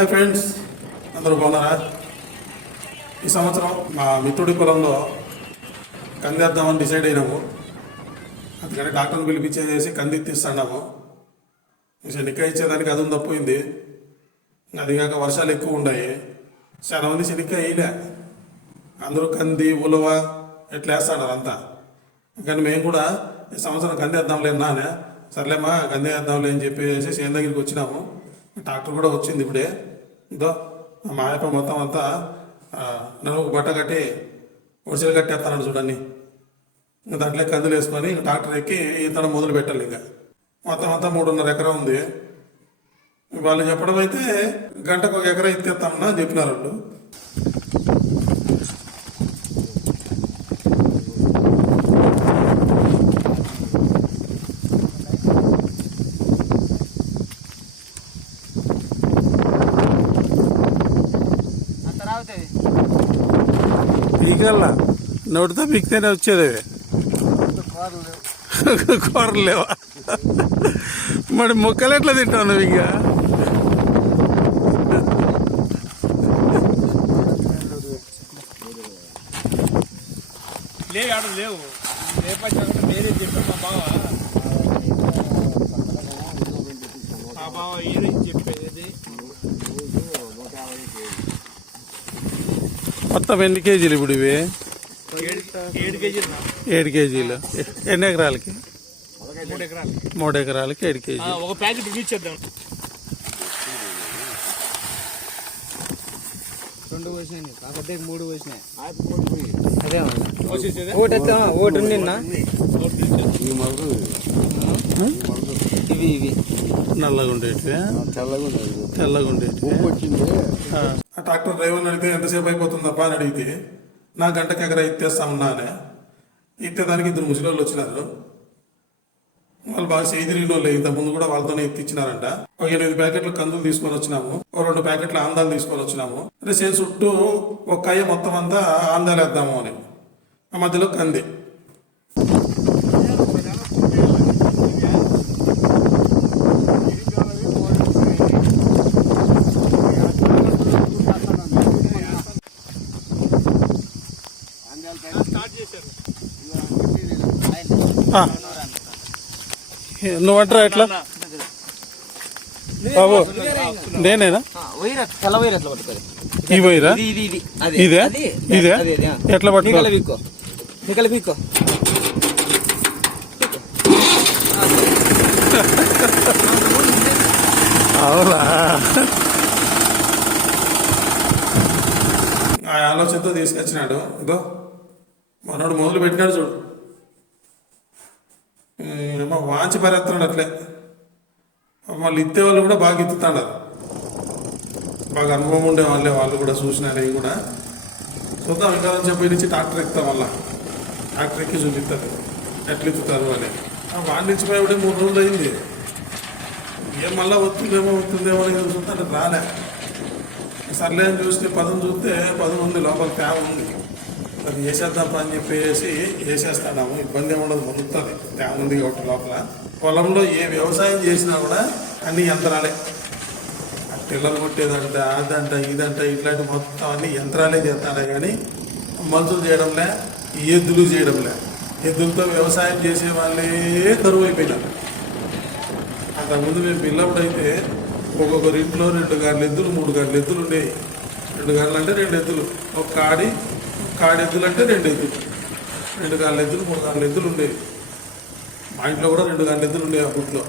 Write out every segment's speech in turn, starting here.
Hi friends అందరూ బాగున్నారా? ఈ సంవత్సరం మా మిత్రుడి పొలంలో కందేద్దామని డిసైడ్ అయినాము. అందుకని డాక్టర్ని పిలిపించేసి కంది తీస్తున్నాము. శనిక్కాయ ఇచ్చేదానికి అది తప్పింది అది కాక వర్షాలు ఎక్కువ ఉన్నాయి. చాలా మంది శనిక్కాయ వేయలే అందరూ కంది ఉలవ ఎట్లా వేస్తున్నారు అంతా. కానీ మేము కూడా ఈ సంవత్సరం కంది వేద్దాంలే నానే. సర్లేమ్మా కంది వేద్దాంలే అని చెప్పేసి చేను దగ్గరికి వచ్చినాము. ట్రాక్టర్ కూడా వచ్చింది ఇప్పుడే. ఇదో మా ఆయప్ప మొత్తం అంతా నలుగు బట్ట కట్టి ఒడిసెలు కట్టేస్తానని చూడండి. ఇంకా దాంట్లో కందులు వేసుకొని డాక్టర్ ట్రాక్టర్ ఎక్కి ఇతను మొదలు పెట్టాలి ఇంకా. మొత్తం అంతా మూడున్నర ఎకరం ఉంది. వాళ్ళు చెప్పడం అయితే గంటకు ఒక ఎకరా ఎత్తేస్తామన్నా చెప్పినారు వాళ్ళు. నోటితో పీకితేనే వచ్చేది. అవి కూరలు లేవా? మరి ముక్కలు ఎట్లా తింటావు నువ్వు ఇంకా? లేవు ఆడ లేవు. లేకపోతే వేరే చెప్పాడు మా బావ. మా బావ ఏది చెప్పేది? మొత్తం ఎన్ని కేజీలు ఇప్పుడు ఇవి? ఏడు కేజీలు నా? ఏడు కేజీలు. ఎన్ని ఎకరాలకి? మూడు ఎకరాలు మూడు ఎకరాలకి ఏడు ఆ, కేజీలు. ఒక ప్యాకెట్ ఇచ్చేద్దాం. రెండు పోసినాయి కాకపోతే మూడు పోసినాయి. ఎత్తా ఒకటి ఉంది నిన్న. ఇవి ఇవి. నల్లగా ఉండేటివి. తెల్లగా ఉండేటివి. ట్రాక్టర్ డ్రైవర్ని అడిగితే ఎంతసేపు అయిపోతుందప్పా అని అడిగితే నా గంటకి ఎకరా ఇచ్చేస్తా ఉన్నానే ఇచ్చేదానికి ఇద్దరు ముసలి వచ్చినారు. వాళ్ళు బాగా చేదిరిగిన వాళ్ళు ఇంత ముందు కూడా వాళ్ళతోనే ఎత్తిచ్చినారంట. ఒక ఎనిమిది ప్యాకెట్లు కందులు తీసుకొని వచ్చినాము. ఒక రెండు ప్యాకెట్లు ఆందాలు తీసుకొని వచ్చినాము. అంటే చేసి చుట్టూ ఒక కయ్య మొత్తం అంతా ఆందాలు వేద్దాము అని. ఆ మధ్యలో కంది. నువ్వంటారా ఎట్లా? బాబు నేనేనా? పట్టుకోవాలి? ఈ వైరా? ఇది ఇది ఇది. అదే ఇదే? అది, ఇదే? అదే, అదే. ఎట్లా పట్టుకో? నికల పీక్కో. నికల పీక్కో. అవునా? ఆ ఆలోచనతో తీసుకొచ్చినాడు. ఇదో మనోడు మొదలు పెట్టినాడు చూడు. ఏమో వాంచి పరేస్తున్నాడు అట్లే. వాళ్ళు ఇత్తే వాళ్ళు కూడా బాగా ఇత్తుతాడారు బాగా అనుభవం ఉండే వాళ్ళే వాళ్ళు కూడా చూసినారు అవి కూడా. చూద్దాం ఇంకా చెప్పి నుంచి ట్రాక్టర్ ఎక్కుతాం మళ్ళా. ట్రాక్టర్ ఎక్కి చూపిస్తారు ఎట్లా ఇత్తుతారు అని. వాడి నుంచి పోయి మూడు రోజులు అయింది. ఏం మళ్ళీ వస్తుందేమో వస్తుందేమో అని చూస్తే రాలే. సర్లే అని చూస్తే పదం చూస్తే పదం ఉంది లోపల తేవ ఉంది. మరి వేసేద్దాం అని చెప్పేసి వేసేస్తాడాము ఇబ్బంది ఉండదు మొలుస్తుంది తేవ ఉంది కాబట్టి లోపల. పొలంలో ఏ వ్యవసాయం చేసినా కూడా అన్ని యంత్రాలే. ఆ టిల్లలు కొట్టేదంట అదంట ఇదంట ఇట్లాంటి మొత్తం అన్ని యంత్రాలే చేస్తాడే కానీ మనుషులు చేయడంలే ఎద్దులు చేయడంలే. ఎద్దులతో వ్యవసాయం చేసే వాళ్ళే కరువు అయిపోయినారు. అంతకుముందు మేము పిల్లప్పుడైతే ఒక్కొక్కరి ఇంట్లో రెండు గార్లు ఎద్దులు మూడు గార్లు ఎద్దులు ఉండేవి. రెండు గార్లు అంటే రెండు ఎద్దులు. ఒక్క ఆడి కాడెద్దులు కాడి ఎద్దులు అంటే రెండు ఎద్దులు. రెండు గార్ల ఎద్దులు మూడు గార్ల ఎద్దులు ఉండేవి మా ఇంట్లో కూడా రెండు గార్ల ఎద్దులు ఉండేవి ఆ బుట్లో.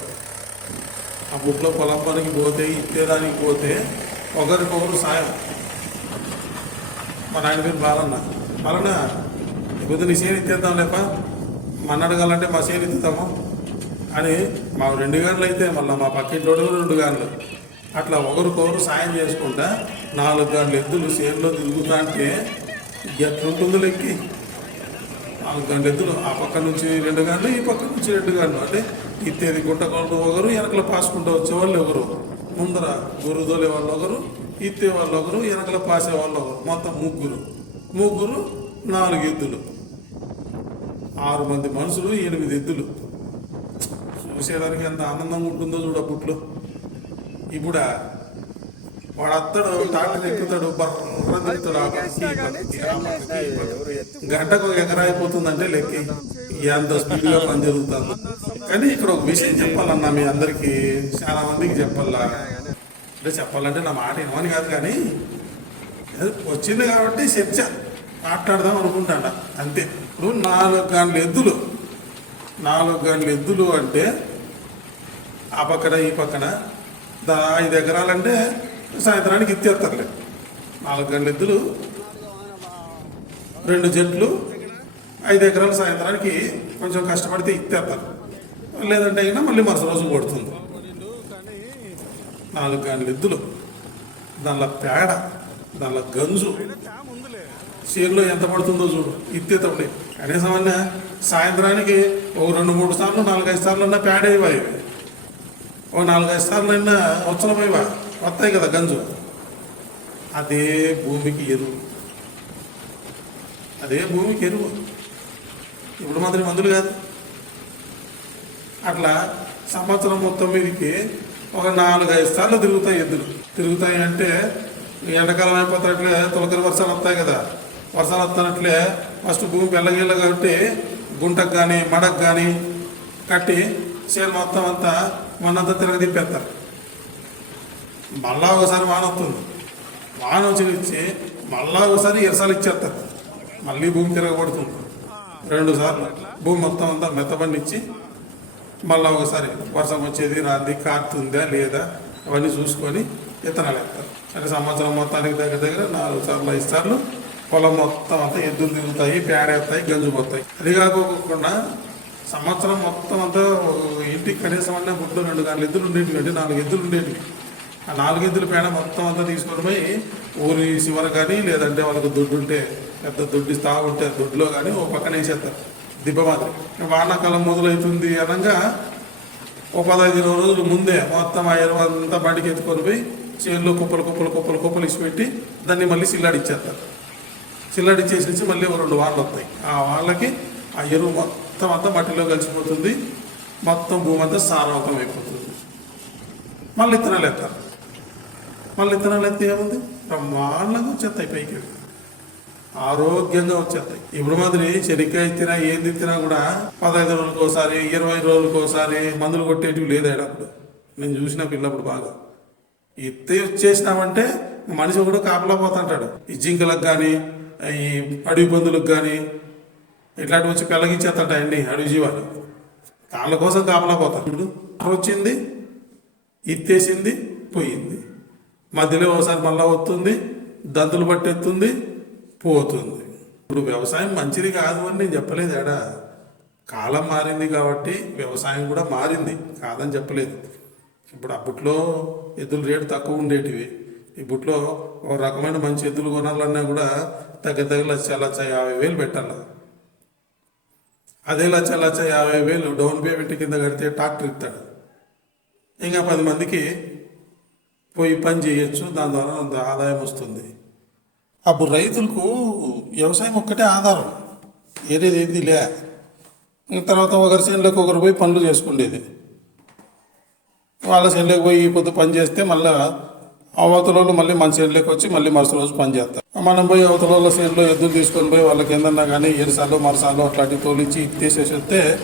ఆ బుట్లో పొలం పనికి పోతే ఇచ్చేదానికి పోతే ఒకరికొకరు సాయం. మా నాయన పేరు బాలన్న. బాలన్న ఇప్పుడు నీ చేను ఇచ్చేద్దాం లేప? మన అడగాలంటే మా చేను ఇస్తాము అని మా రెండు గంటలు అయితే మళ్ళీ మా పక్కింటోడు రెండు గంటలు అట్లా ఒకరికొకరు సాయం చేసుకుంటా నాలుగు గంటలు ఎద్దులు చేనులో తిరుగుతా అంటే ఎట్లుంటుందో లెక్కి. నాలుగు గంట ఎద్దులు ఆ పక్క నుంచి రెండు గంటలు ఈ పక్క నుంచి రెండు గంటలు అంటే ఇత్తేది గుట్టకొండ ఒకరు వెనకల పాసుకుంటూ వచ్చేవాళ్ళు ఒకరు. ముందర గురు దోలే వాళ్ళు ఒకరు ఇత్తే వాళ్ళు ఒకరు వెనకల పాసే వాళ్ళు ఒకరు. మొత్తం ముగ్గురు. ముగ్గురు నాలుగు ఎద్దులు. ఆరు మంది మనుషులు ఎనిమిది ఎద్దులు. చూసేదానికి ఎంత ఆనందంగా ఉంటుందో చూడ అప్పట్లో ఇప్పుడా వాడు అత్తడు ట్రాక్టర్ ఎక్కుతాడు బర్ర తిరుగుతాడు ఆ పక్కకి, గంటకు ఒక ఎకరా అయిపోతుందంటే లెక్కి ఎంత స్పీడ్గా పని జరుగుతుంది. కానీ ఇక్కడ ఒక విషయం చెప్పాలన్నా మీ అందరికి చాలా మందికి చెప్పాలా? అంటే చెప్పాలంటే నా మాట ఏమని కాదు కానీ వచ్చింది కాబట్టి చర్చ మాట్లాడదాం అనుకుంటాడ అంతే. ఇప్పుడు నాలుగు గంటల ఎద్దులు నాలుగు గంటల ఎద్దులు అంటే ఆ పక్కన ఈ పక్కన ఐదు ఎకరాలంటే సాయంత్రానికి ఇచ్చేస్తారులే నాలుగు గంటల ఎద్దులు రెండు జట్లు ఐదు ఎకరాలు సాయంత్రానికి కొంచెం కష్టపడితే ఇచ్చేస్తారు లేదంటే అయినా మళ్ళీ మరుసటి రోజు కొడుతుంది. నాలుగు గంటల ఎద్దులు దానిలో పేడ దానిలో గంజు. చీరలో ఎంత పడుతుందో చూడు ఇత్తేటప్పుడే కనీసం అన్న సాయంత్రానికి ఓ రెండు మూడు సార్లు నాలుగైదు సార్లు అన్నా పేడ ఇవ్వాలి. ఓ నాలుగైదు సార్లు అయినా వచ్చలమైవా వస్తాయి కదా గంజు. అదే భూమికి ఎరువు. అదే భూమికి ఎరువు. ఇప్పుడు మాత్రం మందులు కాదు. అట్లా సంవత్సరం మొత్తం మీదకి ఒక నాలుగు ఐదు సార్లు తిరుగుతాయి ఎద్దులు. తిరుగుతాయి అంటే ఎండాకాలం అయిపోతున్నట్లే తొలకరి వర్షాలు వస్తాయి కదా. వర్షాలు వస్తున్నట్లే ఫస్ట్ భూమి బెల్లగిల్ల కాబట్టి గుంటకు కానీ మడకు కానీ కట్టి చేను మొత్తం అంతా మనంతా తిరగదిప్పేస్తారు మళ్ళా ఒకసారి వాన వస్తుంది. వాన వచ్చి ఇచ్చి మళ్ళా ఒకసారి ఇరసాలు ఇచ్చేస్తారు. మళ్ళీ భూమి తిరగబడుతుంది. రెండు సార్లు భూమి మొత్తం అంతా మెత్తబండిచ్చి మళ్ళీ ఒకసారి వర్షం వచ్చేది రాంది కారుతుందా లేదా అవన్నీ చూసుకొని విత్తనాలు వేస్తారు. అంటే సంవత్సరం మొత్తానికి దగ్గర దగ్గర నాలుగు సార్లు ఐదు సార్లు పొలం మొత్తం అంతా ఎద్దులు తిరుగుతాయి పేడేస్తాయి గంజుపోతాయి గంజు అది కాకోకుండా సంవత్సరం మొత్తం అంతా ఇంటికి కనీసం అంటే గుడ్లు రెండు నాలుగు ఎద్దులు ఉండేటివి అంటే నాలుగు ఎద్దులు ఉండేటివి. ఆ నాలుగు పేడ మొత్తం అంతా తీసుకొని పోయి ఊరి శివర కానీ లేదంటే వాళ్ళకి దుడ్డు ఉంటే పెద్ద దుడ్డు స్థా ఉంటే దుడ్డులో కానీ ఓ పక్కన వేసేస్తారు. దిబ్బ మాదిరి. వానాకాలం మొదలవుతుంది అనగా ఒక పదహైదు ఇరవై రోజులు ముందే మొత్తం ఆ ఎరువు అంతా బండికి ఎత్తుకొని పోయి చేనులో కుప్పలు కుప్పలు కుప్పలు కుప్పలు ఇచ్చిపెట్టి దాన్ని మళ్ళీ సిల్లాడిచ్చేస్తారు. సిల్లాడిచ్చేసి మళ్ళీ ఒక రెండు వానలు వస్తాయి. ఆ వాళ్ళకి ఆ ఎరువు మొత్తం అంతా మట్టిలో కలిసిపోతుంది. మొత్తం భూమి అంతా సారవంతం అయిపోతుంది. మళ్ళీ ఇత్తనాలు ఎత్తారు మళ్ళీ విత్తనాలు ఎత్తే ఏముంది? బ్రహ్మాండంగా వచ్చేస్తాయి పైకి. ఆరోగ్యంగా వచ్చేస్తాయి. ఇప్పుడు మాదిరి చెనిక్కాయ తినా ఏంది తినా కూడా పదహైదు రోజులకు ఒకసారి ఇరవై రోజులకు ఒకసారి మందులు కొట్టేటివి లేదు అప్పుడు. నేను చూసిన పిల్లప్పుడు బాగా. ఎత్తే వచ్చేసినామంటే మనిషి కూడా కాపలా పోతుంటాడు. ఈ జింకలకు కానీ ఈ అడవి పందులకు కానీ ఇట్లాంటివి వచ్చి పెళ్ళగించేస్తుంటాయండి అడవి జీవాలు. కాళ్ళ కోసం కాపలా పోతాడు ఇప్పుడు వచ్చింది ఎత్తేసింది పోయింది. మధ్యలో ఒకసారి మళ్ళా వస్తుంది దంతులు పట్టెత్తుంది పోతుంది. ఇప్పుడు వ్యవసాయం మంచిది కాదు అని నేను చెప్పలేదు ఏడా. కాలం మారింది కాబట్టి వ్యవసాయం కూడా మారింది కాదని చెప్పలేదు. ఇప్పుడు అప్పట్లో ఎద్దుల రేటు తక్కువ ఉండేటివి. ఇప్పట్లో ఒక రకమైన మంచి ఎద్దులు కొనాలన్నా కూడా దగ్గర దగ్గర లక్ష లక్ష యాభై వేలు పెట్టాలి. అదే లక్ష లక్ష యాభై వేలు డౌన్ పేమెంట్ కింద కడితే ట్రాక్టర్ ఇస్తాడు. ఇంకా పది మందికి పోయి పని చేయొచ్చు దాని ద్వారా అంత ఆదాయం వస్తుంది. అప్పుడు రైతులకు వ్యవసాయం ఒక్కటే ఆధారం. ఏదేది ఏది లే. తర్వాత ఒకరి చేనులోకి ఒకరు పోయి పనులు చేసుకునేది వాళ్ళ చేనులోకి పోయి పొద్దు పని చేస్తే మళ్ళీ అవతల మళ్ళీ మన చేనులోకి వచ్చి మళ్ళీ మరుసటి రోజు పని చేస్తారు. మనం పోయి అవతల వాళ్ళ చేనులో ఎద్దులు తీసుకొని పోయి వాళ్ళకి ఏందన్నా కానీ ఎరిసాలు మరసాలు అట్లాంటివి తోలిచ్చి తీసేసి వస్తే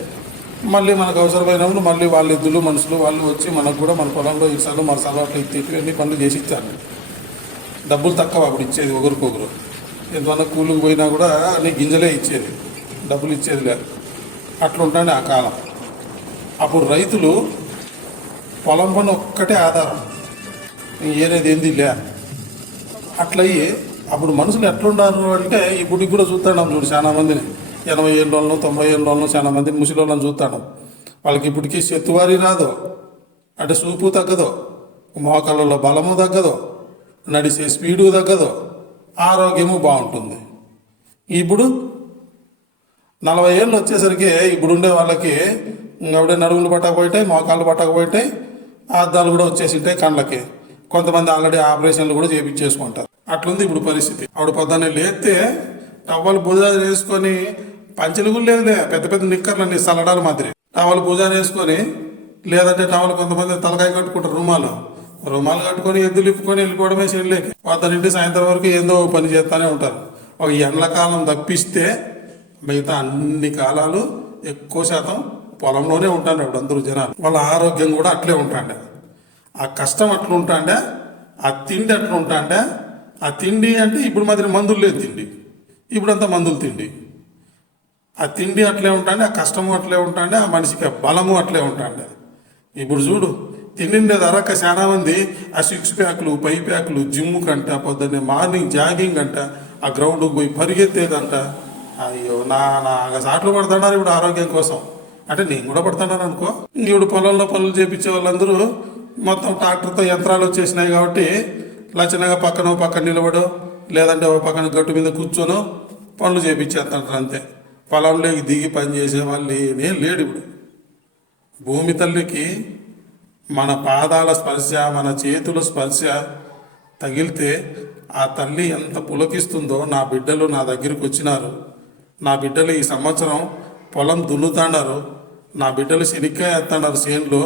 మళ్ళీ మనకు అవసరమైనప్పుడు మళ్ళీ వాళ్ళ ఎద్దులు మనుషులు వాళ్ళు వచ్చి మనకు కూడా మన పొలంలో ఇరిసాలు మన సలవాట్లు ఇట్టి అన్ని పనులు చేసి ఇచ్చారు. డబ్బులు తక్కువ అప్పుడు ఇచ్చేది ఒకరికొకరు. ఎంతమంది కూలికి పోయినా కూడా అన్ని గింజలే ఇచ్చేది. డబ్బులు ఇచ్చేది లేదు. అట్లా ఆ కాలం. అప్పుడు రైతులు పొలం పని ఒక్కటే ఆధారం. ఏనేది ఏంది లే. అట్లయి అప్పుడు మనుషులు ఎట్లున్నారు అంటే ఇప్పుడు కూడా చూస్తాం చూడు చాలా మందిని. ఎనభై ఏళ్ళ వాళ్ళను తొంభై ఏళ్ళ వాళ్ళను చాలా మందిని ముసలి వాళ్ళని చూస్తాను. వాళ్ళకి ఇప్పటికీ శత్తువారి రాదు. అంటే చూపు తగ్గదు. మోకాళ్ళలో బలము తగ్గదు. నడిచే స్పీడు తగ్గదు. ఆరోగ్యము బాగుంటుంది. ఇప్పుడు నలభై ఏళ్ళు వచ్చేసరికి ఇప్పుడు ఉండే వాళ్ళకి ఇంకవిడే నడుములు పట్టకపోయిటాయి మోకాళ్ళు పట్టకపోయిటాయి అద్దాలు కూడా వచ్చేసి ఉంటాయి కళ్ళకి కొంతమంది ఆల్రెడీ ఆపరేషన్లు కూడా చేపించేసుకుంటారు. అట్లుంది ఇప్పుడు పరిస్థితి. ఆవిడ పొద్దున్నే లేస్తే టవ్వలు భుజాలు వేసుకొని పంచలు కూడా లేదులే. పెద్ద పెద్ద నిక్కర్లు అన్ని సలడాల మాదిరి. టవల్ భుజాలు వేసుకొని లేదంటే టవల్ కొంతమంది తలకాయ కట్టుకుంటారు రుమాలు. రుమాలు కట్టుకొని ఎద్దులు ఇప్పుకొని వెళ్ళిపోవడమే చేయలేక పొద్దునింటి సాయంత్రం వరకు ఏందో పని చేస్తూనే ఉంటారు. ఒక ఎండాకాలం తప్పిస్తే మిగతా అన్ని కాలాలు ఎక్కువ శాతం పొలంలోనే ఉంటాండే ఇప్పుడు అందరూ జనాలు. వాళ్ళ ఆరోగ్యం కూడా అట్లే ఉంటాండే. ఆ కష్టం అట్లా ఉంటాండే ఆ తిండి అట్లా ఉంటాండే. ఆ తిండి అంటే ఇప్పుడు మాదిరి మందులు లేదు తిండి. ఇప్పుడంతా మందులు తిండి. ఆ తిండి అట్లే ఉంటుంది ఆ కష్టము అట్లే ఉంటాండే ఆ మనిషికి ఆ బలము అట్లే ఉంటాండే. ఇప్పుడు చూడు తిండి అరక చాలా మంది ఆ సిక్స్ ప్యాక్లు ఫైవ్ ప్యాక్లు జిమ్ కంట పొద్దున్నే మార్నింగ్ జాగింగ్ అంట ఆ గ్రౌండ్కి పోయి పరిగెత్తేదంట. అయ్యో నా నా సాట్లు పడుతున్నారు ఇప్పుడు ఆరోగ్యం కోసం. అంటే నేను కూడా పడుతున్నాను అనుకో. ఇప్పుడు పొలంలో పనులు చేపించే వాళ్ళందరూ మొత్తం ట్రాక్టర్తో యంత్రాలు వచ్చేసినాయి కాబట్టి లక్షణంగా పక్కన పక్కన నిలబడు లేదంటే ఓ పక్కన గట్టు మీద కూర్చొని పనులు చేపించేస్తుంటారు అంతే. పొలంలోకి దిగి పని చేసే వాళ్ళు ఏం లేడు ఇప్పుడు. భూమి తల్లికి మన పాదాల స్పర్శ మన చేతుల స్పర్శ తగిలితే ఆ తల్లి ఎంత పులకిస్తుందో నా బిడ్డలు నా దగ్గరికి వచ్చినారు. నా బిడ్డలు ఈ సంవత్సరం పొలం దున్నుతాడారు. నా బిడ్డలు శనిక్కాయ ఎత్తాడారు చేనులో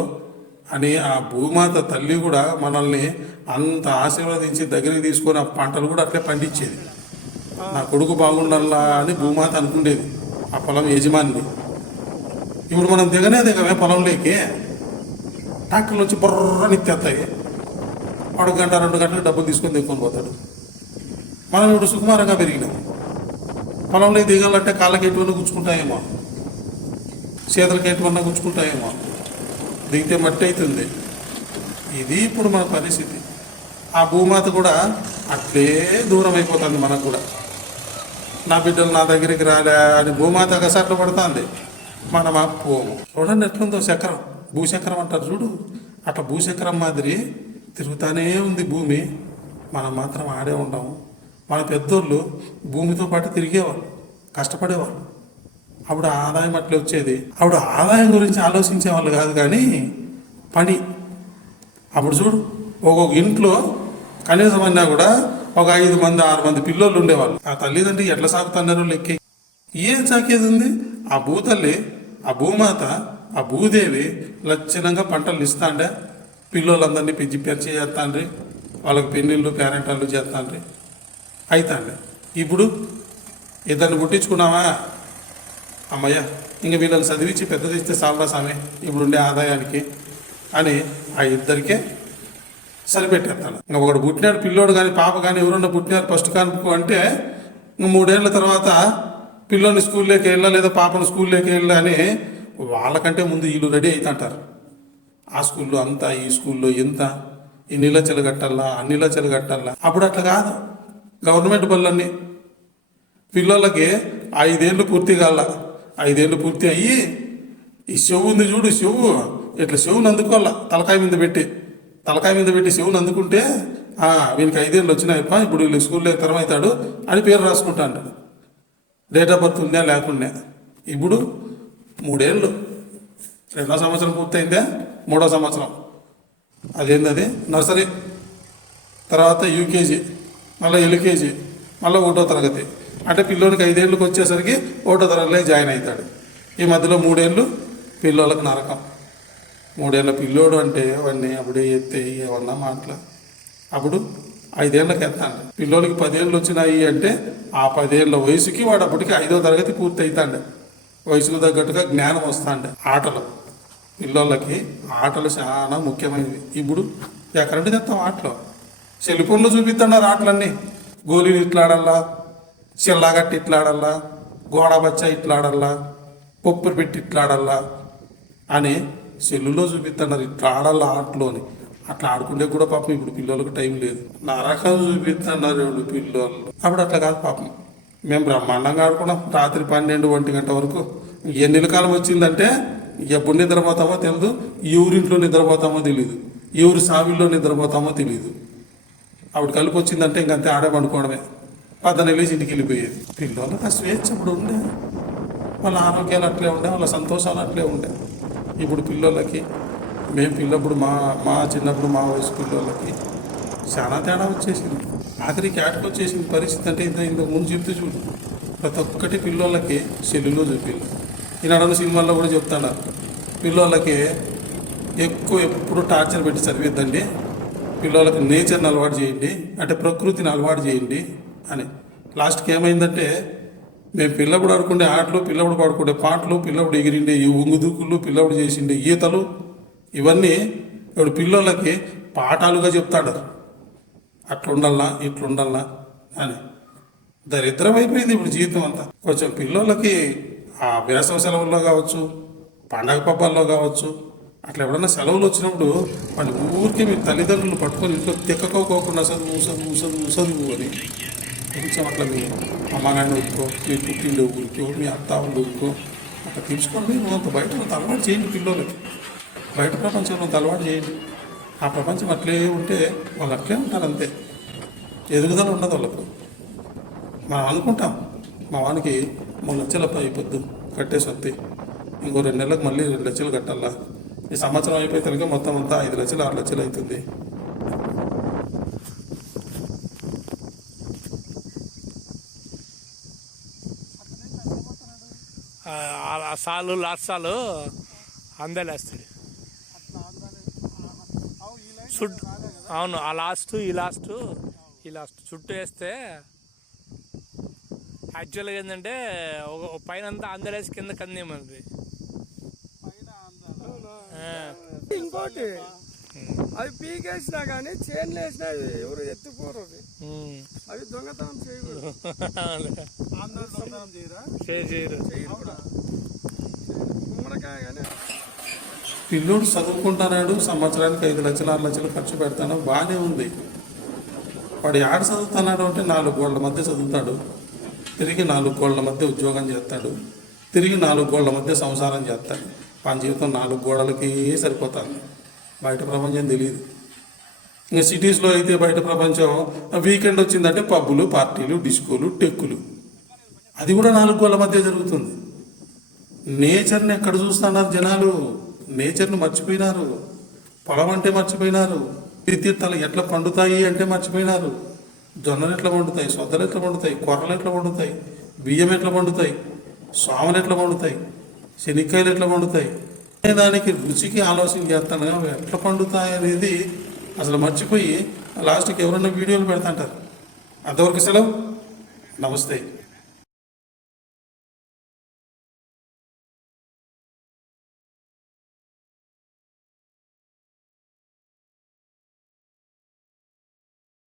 అని ఆ భూమాత తల్లి కూడా మనల్ని అంత ఆశీర్వదించి దగ్గరికి తీసుకొని ఆ పంటలు కూడా అట్లే పండించేది. నా కొడుకు బాగుండాలా అని భూమాత అనుకుండేది. ఆ పొలం యజమాని ఇప్పుడు మనం దిగనే దిగమే పొలంలోకి ట్రాక్టర్లు వచ్చి బుర్రని తెస్తాయి వాడు గంట రెండు గంటలు డబ్బులు తీసుకొని దిగుకొని పోతాడు. మనం ఇప్పుడు సుకుమారంగా పెరిగినాం. పొలంలో దిగాలంటే కాళ్ళకి ఎటువంటి గుచ్చుకుంటాయేమో? చేతులకి ఎటువన్నా గుచ్చుకుంటాయేమో? దిగితే మట్టి అవుతుంది ఇది ఇప్పుడు మన పరిస్థితి. ఆ భూమాత కూడా అట్లే దూరం అయిపోతుంది మనకు కూడా. నా బిడ్డలు నా దగ్గరికి రాలే అని భూమాత అగసాట్లు పడుతుంది. మనం ఆ పోము చూడండి ఎట్లుందో చక్రం భూచక్రం అంటారు చూడు. అట్లా భూచక్రం మాదిరి తిరుగుతానే ఉంది భూమి. మనం మాత్రం ఆడే ఉండము మన పెద్దోళ్ళు భూమితో పాటు తిరిగేవాళ్ళు కష్టపడేవాళ్ళు. అప్పుడు ఆదాయం అట్లే వచ్చేది. అప్పుడు ఆదాయం గురించి ఆలోచించే వాళ్ళు కాదు కానీ పని. అప్పుడు చూడు ఒక్కొక్క ఇంట్లో కనీసం కూడా ఒక ఐదు మంది ఆరు మంది పిల్లోళ్ళు ఉండేవాళ్ళు. ఆ తల్లిదండ్రి ఎట్లా సాగుతున్నారు లెక్కే? ఏం సాకేది ఉంది? ఆ భూతల్లి ఆ భూమాత ఆ భూదేవి లక్షణంగా పంటలు ఇస్తాండే పిల్లోళ్ళందరినీ పెంచి పెంచి చేస్తాండ్రి. వాళ్ళకి పెళ్ళిళ్ళు పేరెంటాళ్ళు చేస్తాండ్రి. అవుతాండే ఇప్పుడు ఇద్దరిని పుట్టించుకున్నావా? అమ్మయ్య ఇంక వీళ్ళని చదివించి పెద్దది ఇస్తే సాల్రా సామె. ఇప్పుడు ఉండే ఆదాయానికి అని ఆ ఇద్దరికే సరిపెట్టేస్తాను. ఇంకా ఒకడు పుట్టినాడు పిల్లోడు కానీ పాప కానీ ఎవరన్నా పుట్టినారు ఫస్ట్ కానుకో అంటే మూడేళ్ళ తర్వాత పిల్లోని స్కూల్లోకి వెళ్ళా లేదా పాపను స్కూల్లోకి వెళ్ళా అని వాళ్ళకంటే ముందు వీళ్ళు రెడీ అవుతుంటారు ఆ స్కూల్లో అంత ఈ స్కూల్లో ఎంత ఈ లక్షలు కట్టాలా అన్ని లక్షలు కట్టాలా? అప్పుడు అట్లా కాదు. గవర్నమెంట్ బళ్ళన్నీ పిల్లలకి ఐదేళ్ళు పూర్తి కాల. ఐదేళ్ళు పూర్తి అయ్యి ఈ చెవు ఉంది చూడు చెవు. ఇట్లా చెవుని అందుకోవాల తలకాయ మీద పెట్టి. తలకాయ మీద పెట్టి శివుని అందుకుంటే వీళ్ళకి వీనికి ఐదేళ్ళు వచ్చినాయప్ప ఇప్పుడు వీళ్ళు స్కూల్లో తరమవుతాడు అని పేరు రాసుకుంటా అంటాడు డేట్ ఆఫ్ బర్త్ ఉందా లేకుండా. ఇప్పుడు మూడేళ్ళు. రెండో సంవత్సరం పూర్తయిందా? మూడో సంవత్సరం. అదేంది అది నర్సరీ. తర్వాత యూకేజీ. మళ్ళీ ఎల్కేజీ. మళ్ళీ ఒకటో తరగతి. అంటే పిల్లోనికి ఐదేళ్ళకి వచ్చేసరికి ఒకటో తరగతిలో జాయిన్ అవుతాడు. ఈ మధ్యలో మూడేళ్ళు పిల్లోళ్ళకి నరకం. మూడేళ్ళ పిల్లోడు అంటే అవన్నీ అప్పుడే ఎత్తే ఏమన్నా మాటలు. అప్పుడు ఐదేళ్ళకి ఎత్తాడు పిల్లోడికి పదేళ్ళు వచ్చినాయి అంటే ఆ పదేళ్ళ వయసుకి వాడు అప్పటికి ఐదో తరగతి పూర్తి అవుతాడు వయసుకు తగ్గట్టుగా జ్ఞానం వస్తాండే ఆటలు. పిల్లోళ్ళకి ఆటలు చాలా ముఖ్యమైనవి. ఇప్పుడు ఎక్కడంటే తెస్తాం ఆటలు? సెల్ ఫోన్లో చూపిస్తున్నారు ఆటలన్నీ. గోళీలు ఇట్లాడల్లా చిల్లాగట్టి ఇట్లాడల్లా గోడ బచ్చ ఇట్లాడల్లా పొప్పురు పెట్టి ఇట్లాడల్లా అని సెల్లులో చూపిస్తున్నారు ఇట్లా ఆటలోని. అట్లా ఆడుకుంటే కూడా పాపం ఇప్పుడు పిల్లలకు టైం లేదు. నరకం చూపిస్తున్నారు ఇప్పుడు పిల్లలు? అప్పుడు అట్లా కాదు పాపం. మేము బ్రహ్మాండంగా ఆడుకున్నాం. రాత్రి పన్నెండు ఒంటి గంట వరకు. ఎన్ని కాలం వచ్చిందంటే ఎప్పుడు నిద్రపోతామో తెలియదు ఎవరింట్లో నిద్రపోతామో తెలియదు ఎవరి సావిల్లో నిద్రపోతామో తెలియదు ఆవిడ కలిపి వచ్చిందంటే ఇంకంతే ఆడే పండుకోవడమే. పద్దెన వెళ్ళేసి ఇంటికి వెళ్ళిపోయేది. పిల్లలకు ఆ స్వేచ్ఛ ఇప్పుడు ఉండే. వాళ్ళ ఆరోగ్యాలు అట్లే ఉండే వాళ్ళ సంతోషాలు అట్లే ఉండే. ఇప్పుడు పిల్లలకి మేము పిల్లప్పుడు మా మా చిన్నప్పుడు మా వయసు పిల్లలకి చాలా తేడా వచ్చేసింది. ఆఖరికి ఆటకు వచ్చేసిన పరిస్థితి అంటే ఇంత ఇంతకు ముందు చెప్తే చూడు. ప్రతి ఒక్కటి పిల్లలకి సెల్లులో చూపిల్లు ఈ సినిమాల్లో కూడా చెప్తాను పిల్లలకి ఎక్కువ ఎప్పుడు టార్చర్ పెట్టి చదివిద్దండి. పిల్లలకి నేచర్ని అలవాటు చేయండి. అంటే ప్రకృతిని అలవాటు చేయండి అని. లాస్ట్కి ఏమైందంటే మేము పిల్లప్పుడు ఆడుకునే ఆటలు పిల్లప్పుడు పాడుకునే పాటలు పిల్లప్పుడు ఎగిరిండే ఈ ఉంగుదూకులు పిల్లప్పుడు చేసిండే ఈతలు ఇవన్నీ ఇప్పుడు పిల్లలకి పాఠాలుగా చెప్తాడు. అట్లుండల్లా ఇట్లుండల్లా అని. దరిద్రం అయిపోయింది ఇప్పుడు జీవితం అంతా. కొంచెం పిల్లలకి ఆ వేసవ సెలవుల్లో కావచ్చు పండగ పబ్బాల్లో కావచ్చు అట్లా ఎవడన్నా సెలవులు వచ్చినప్పుడు వాళ్ళు ఊరికి మీ తల్లిదండ్రులు పట్టుకొని ఇంట్లో తిక్కకోకుండా చదువు చదువు చదువు చదువు అని కొంచెం అట్లా మీ అమ్మ ఊరుకో మీ పుట్టిండే ఊరికో మీ అత్త వాళ్ళు ఊరుకో అట్లా తీసుకోండి అంత బయట అలవాటు చేయండి పిల్లలకి బయట ప్రపంచంలో అలవాటు చేయండి ఆ ప్రపంచం అట్లే ఉంటే వాళ్ళు అట్లే ఉంటారు అంతే ఎదుగుదల ఉండదు వాళ్ళకు మనం అనుకుంటాం మా వానికి మూడు లక్షల అయిపోద్దు కట్టేసి వస్తే ఇంకో రెండు నెలలకు మళ్ళీ రెండు లక్షలు కట్టాలా ఈ సంవత్సరం అయిపోతే తనక మొత్తం అంతా ఐదు లక్షలు ఆరు లక్షలు అవుతుంది. సాలు లాస్ట్ సాలు అందలేస్తాడు. చుట్టూ అవును ఆ లాస్ట్ ఈ లాస్ట్ ఈ లాస్ట్ చుట్టూ వేస్తే యాక్చువల్గా ఏంటంటే ఒక పైన అంతా అందలేసి కింద కందేమంది ఇంకోటి అవి పీకేసినా కానీ చేన్లు వేసినా ఎవరు ఎత్తుకోరు అవి. అవి దొంగతనం చేయకూడదు. చేయరు? గుమ్మడికాయ కానీ పిల్లోడు చదువుకుంటున్నాడు సంవత్సరానికి ఐదు లక్షలు ఆరు లక్షలు ఖర్చు పెడతాను బాగానే ఉంది. వాడు ఆడ చదువుతున్నాడు అంటే నాలుగు గోళ్ళ మధ్య చదువుతాడు తిరిగి నాలుగు గోళ్ళ మధ్య ఉద్యోగం చేస్తాడు తిరిగి నాలుగు గోళ్ళ మధ్య సంసారం చేస్తాడు. వాని జీవితం నాలుగు గోడలకి సరిపోతుంది. బయట ప్రపంచం తెలియదు ఇంకా సిటీస్లో అయితే బయట ప్రపంచం వీకెండ్ వచ్చిందంటే పబ్బులు పార్టీలు డిస్కోలు టెక్కులు. అది కూడా నాలుగు గోళ్ళ మధ్య జరుగుతుంది. నేచర్ని ఎక్కడ చూస్తున్నారు జనాలు? నేచర్ని మర్చిపోయినారు. పొలం అంటే మర్చిపోయినారు. తీర్థాలు ఎట్లా పండుతాయి అంటే మర్చిపోయినారు. జొన్నలు ఎట్లా పండుతాయి? సొద్దలు ఎట్లా పండుతాయి? కొర్రలు ఎట్లా పండుతాయి? బియ్యం ఎట్లా పండుతాయి? సోమలు ఎట్లా పండుతాయి? శనిక్కాయలు ఎట్లా పండుతాయి? దానికి రుచికి ఆలోచన చేస్తాను కానీ అవి ఎట్లా పండుతాయి అనేది అసలు మర్చిపోయి లాస్ట్కి ఎవరన్నా వీడియోలు పెడతాంటారు. అంతవరకు సెలవు. నమస్తే.